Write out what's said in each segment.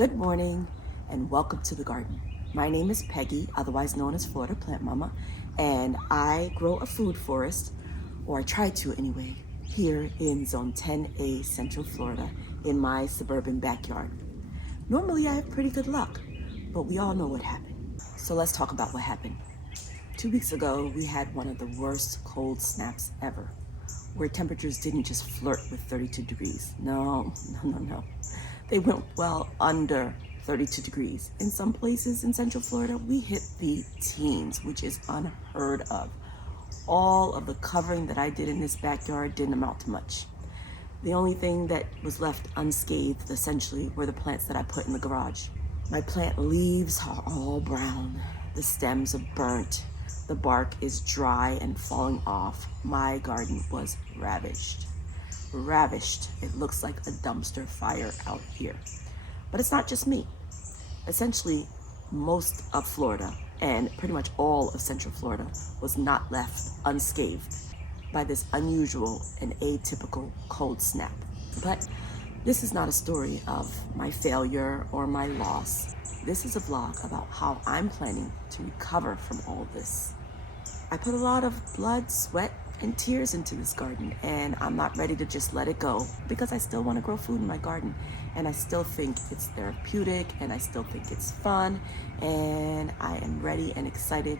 Good morning and welcome to the garden. My name is Peggy, otherwise known as Florida Plant Mama, and I grow a food forest, or I try to anyway, here in Zone 10A, Central Florida, in my suburban backyard. Normally I have pretty good luck, but we all know what happened. So let's talk about what happened. 2 weeks ago, we had one of the worst cold snaps ever, where temperatures didn't just flirt with 32 degrees. No. They went well under 32 degrees. In some places in Central Florida, we hit the teens, which is unheard of. All of the covering that I did in this backyard didn't amount to much. The only thing that was left unscathed, essentially, were the plants that I put in the garage. My plant leaves are all brown. The stems are burnt. The bark is dry and falling off. My garden was ravaged. It looks like a dumpster fire out here. But it's not just me. Essentially, most of Florida and pretty much all of Central Florida was not left unscathed by this unusual and atypical cold snap. But this is not a story of my failure or my loss. This is a vlog about how I'm planning to recover from all this. I put a lot of blood, sweat, and tears into this garden, and I'm not ready to just let it go because I still want to grow food in my garden, and I still think it's therapeutic, and I still think it's fun, and I am ready and excited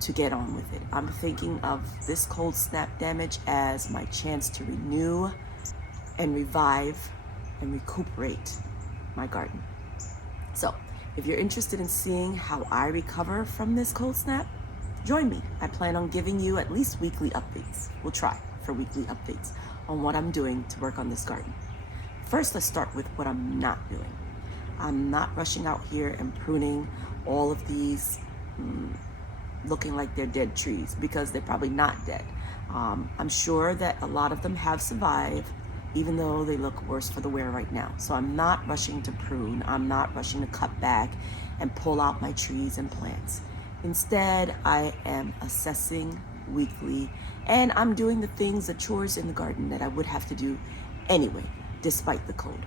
to get on with it. I'm thinking of this cold snap damage as my chance to renew and revive and recuperate my garden. So if you're interested in seeing how I recover from this cold snap, join me. I plan on giving you at least weekly updates. We'll try for weekly updates on what I'm doing to work on this garden. First, let's start with what I'm not doing. I'm not rushing out here and pruning all of these looking like they're dead trees, because they're probably not dead. I'm sure that a lot of them have survived, even though they look worse for the wear right now. So I'm not rushing to prune. I'm not rushing to cut back and pull out my trees and plants. Instead, I am assessing weekly, and I'm doing the chores in the garden that I would have to do anyway, despite the cold.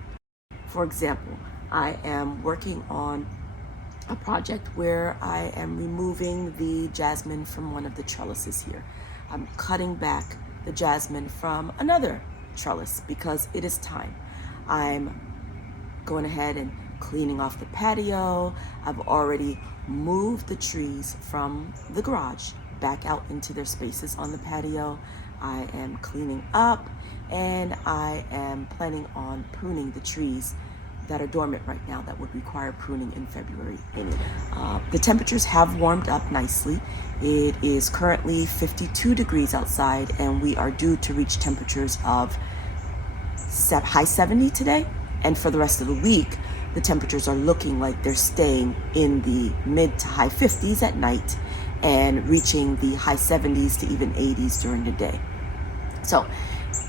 For example, I am working on a project where I am removing the jasmine from one of the trellises here. I'm cutting back the jasmine from another trellis because it is time. I'm going ahead and cleaning off the patio. I've already moved the trees from the garage back out into their spaces on the patio. I am cleaning up, and I am planning on pruning the trees that are dormant right now that would require pruning in February anyway. The temperatures have warmed up nicely. It is currently 52 degrees outside, and we are due to reach temperatures of high 70 today, and for the rest of the week the temperatures are looking like they're staying in the mid to high 50s at night and reaching the high 70s to even 80s during the day. So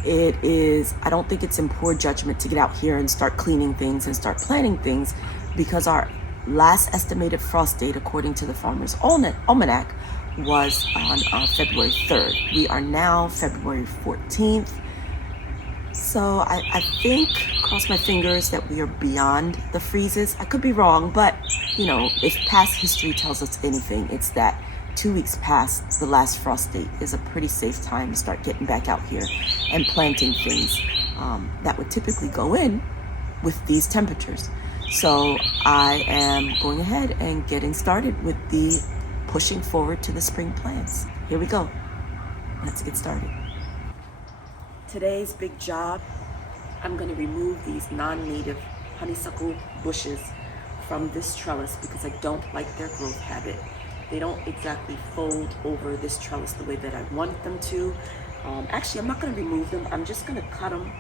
I don't think it's in poor judgment to get out here and start cleaning things and start planting things, because our last estimated frost date, according to the Farmer's Almanac, was on February 3rd. We are now February 14th. So I think, cross my fingers, that we are beyond the freezes. I could be wrong, but if past history tells us anything, it's that 2 weeks past the last frost date is a pretty safe time to start getting back out here and planting things that would typically go in with these temperatures. So I am going ahead and getting started with the pushing forward to the spring plants. Here we go. Let's get started. Today's big job, I'm going to remove these non-native honeysuckle bushes from this trellis because I don't like their growth habit. They don't exactly fold over this trellis the way that I want them to. Actually, I'm not going to remove them. I'm just going to cut them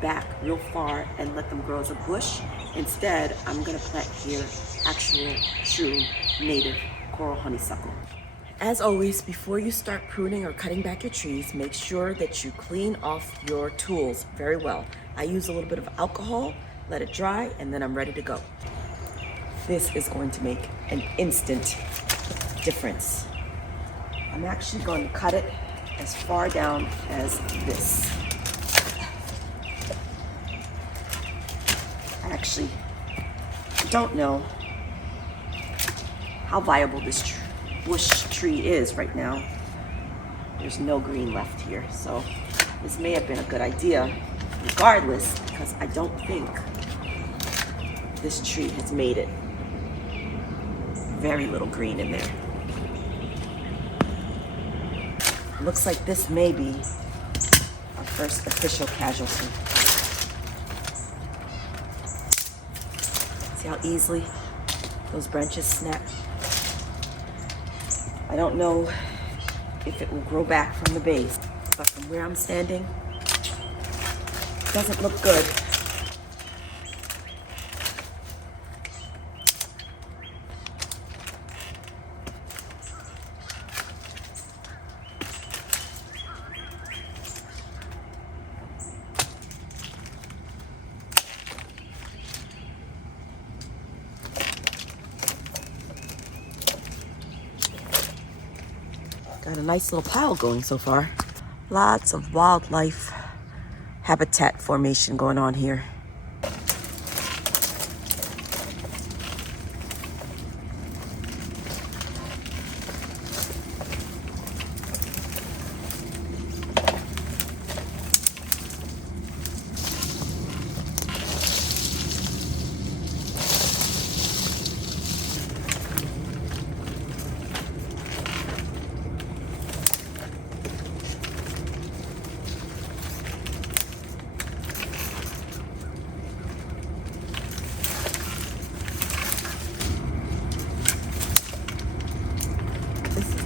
back real far and let them grow as a bush. Instead, I'm going to plant here actual, true, native coral honeysuckle. As always, before you start pruning or cutting back your trees, make sure that you clean off your tools very well. I use a little bit of alcohol, let it dry, and then I'm ready to go. This is going to make an instant difference. I'm actually going to cut it as far down as this. I actually don't know how viable this bush tree is right now. There's no green left here, so this may have been a good idea regardless, because I don't think this tree has made it. Very little green in there. Looks like this may be our first official casualty. See how easily those branches snap? I don't know if it will grow back from the base, but from where I'm standing, it doesn't look good. Got a nice little pile going so far. Lots of wildlife habitat formation going on here.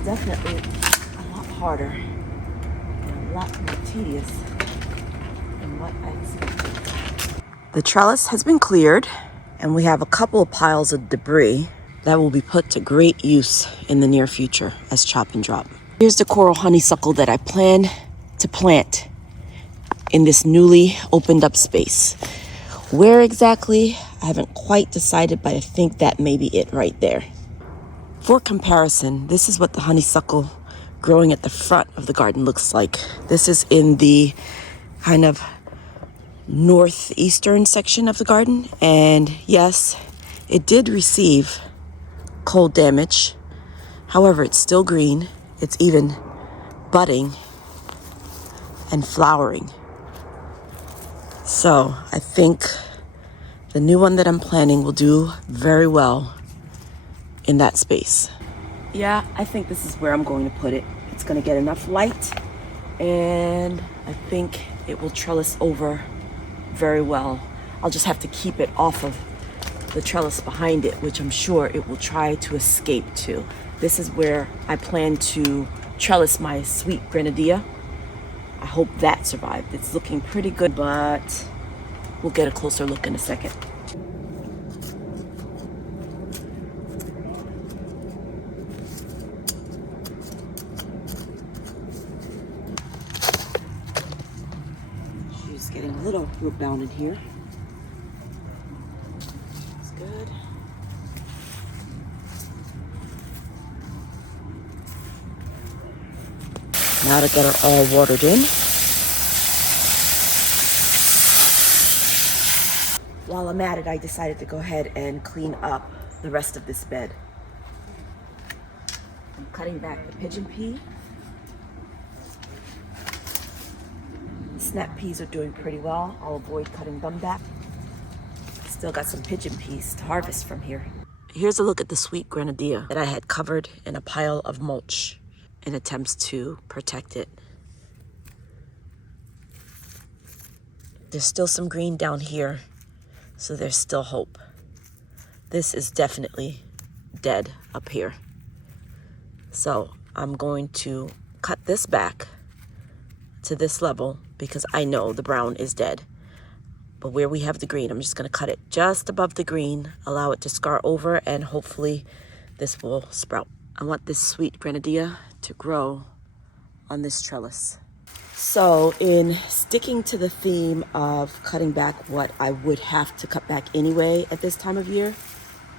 Definitely a lot harder and a lot more tedious than what I expected. The trellis has been cleared, and we have a couple of piles of debris that will be put to great use in the near future as chop and drop. Here's the coral honeysuckle that I plan to plant in this newly opened up space. Where exactly, I haven't quite decided, but I think that may be it right there. For comparison, this is what the honeysuckle growing at the front of the garden looks like. This is in the kind of northeastern section of the garden. And yes, it did receive cold damage. However, it's still green. It's even budding and flowering. So I think the new one that I'm planting will do very well in that space. Yeah, I think this is where I'm going to put it. It's going to get enough light, and I think it will trellis over very well. I'll just have to keep it off of the trellis behind it, which I'm sure it will try to escape to. This is where I plan to trellis my sweet grenadilla. I hope that survived. It's looking pretty good, but we'll get a closer look in a second. Getting a little root bound in here. That's good. Now to get her all watered in. While I'm at it, I decided to go ahead and clean up the rest of this bed. I'm cutting back the pigeon pea. Snap peas are doing pretty well. I'll avoid cutting them back. Still got some pigeon peas to harvest from here. Here's a look at the sweet grenadilla that I had covered in a pile of mulch in attempts to protect it. There's still some green down here, so there's still hope. This is definitely dead up here. So I'm going to cut this back to this level because I know the brown is dead. But where we have the green, I'm just going to cut it just above the green, allow it to scar over, and hopefully this will sprout. I want this sweet grenadilla to grow on this trellis. So in sticking to the theme of cutting back what I would have to cut back anyway at this time of year,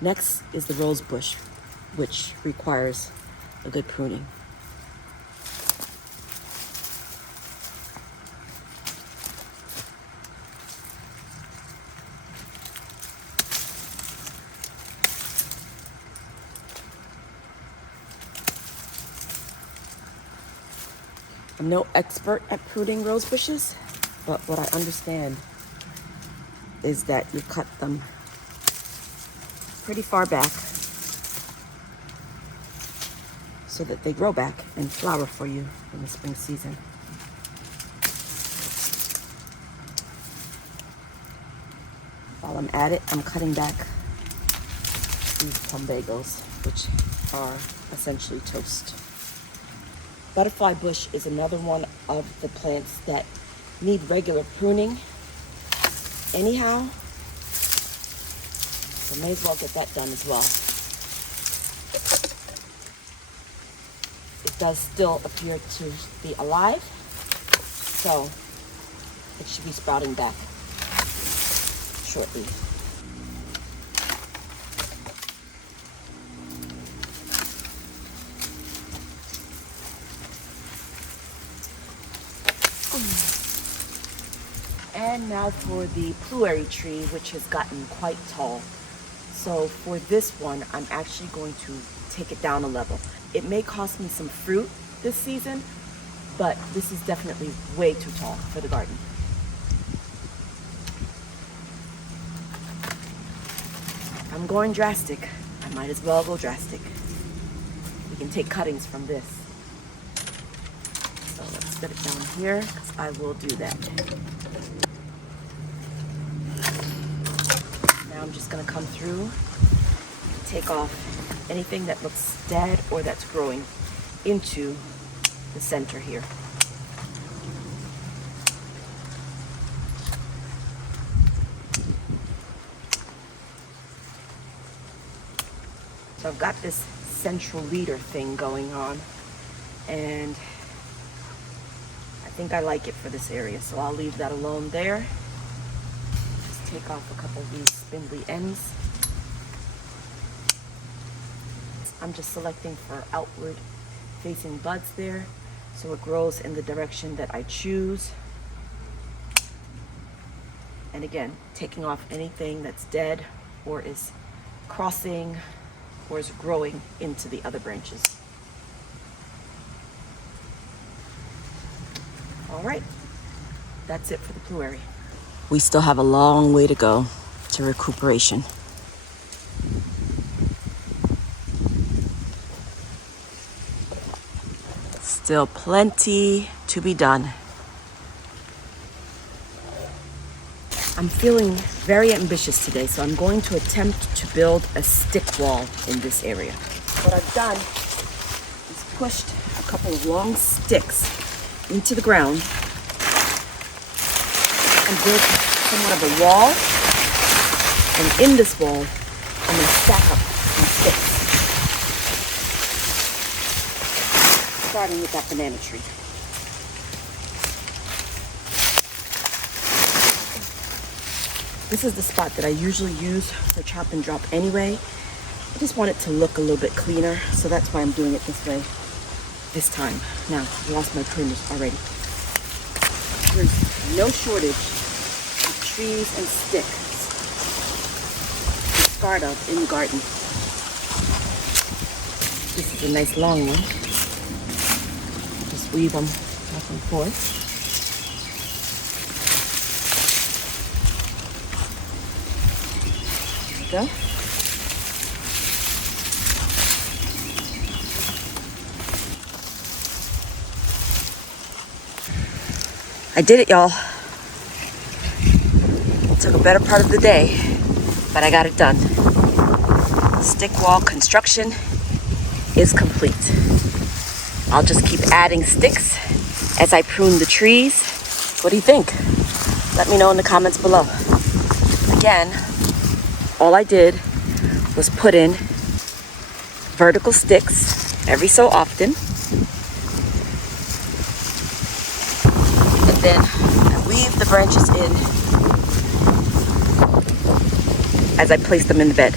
next is the rose bush, which requires a good pruning. I'm no expert at pruning rose bushes, but what I understand is that you cut them pretty far back so that they grow back and flower for you in the spring season. While I'm at it, I'm cutting back these plumbagos, which are essentially toast. Butterfly bush is another one of the plants that need regular pruning anyhow, so may as well get that done as well. It does still appear to be alive, so it should be sprouting back shortly. And now for the pluery tree, which has gotten quite tall. So for this one, I'm actually going to take it down a level. It may cost me some fruit this season, but this is definitely way too tall for the garden. I'm going drastic. I might as well go drastic. We can take cuttings from this. So let's set it down here, because I will do that. Now I'm just going to come through and take off anything that looks dead or that's growing into the center here. So I've got this central leader thing going on, and I think I like it for this area, so I'll leave that alone there. Just take off a couple of these spindly ends. I'm just selecting for outward facing buds there, so it grows in the direction that I choose. And again, taking off anything that's dead or is crossing or is growing into the other branches. All right, that's it for the pluery. We still have a long way to go to recuperation. Still plenty to be done. I'm feeling very ambitious today, so I'm going to attempt to build a stick wall in this area. What I've done is pushed a couple of long sticks into the ground and built somewhat of a wall. And in this wall, I'm going to stack up some sticks, starting with that banana tree. This is the spot that I usually use for chop and drop anyway. I just want it to look a little bit cleaner, so that's why I'm doing it this way this time. Now, I lost my pruners already. There's no shortage of trees and sticks to start up in the garden. This is a nice long one. Just weave them back and forth. Go. I did it, y'all. It took a better part of the day, but I got it done. Stick wall construction is complete. I'll just keep adding sticks as I prune the trees. What do you think? Let me know in the comments below. Again, all I did was put in vertical sticks every so often. And then I weave the branches in as I place them in the bed.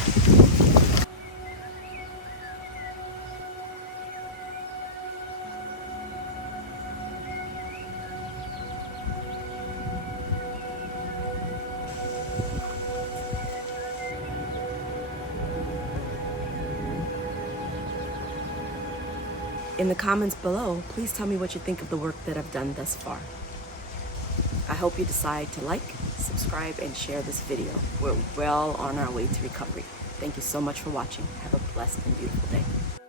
In the comments below, please tell me what you think of the work that I've done thus far. I hope you decide to like, subscribe, and share this video. We're well on our way to recovery. Thank you so much for watching. Have a blessed and beautiful day.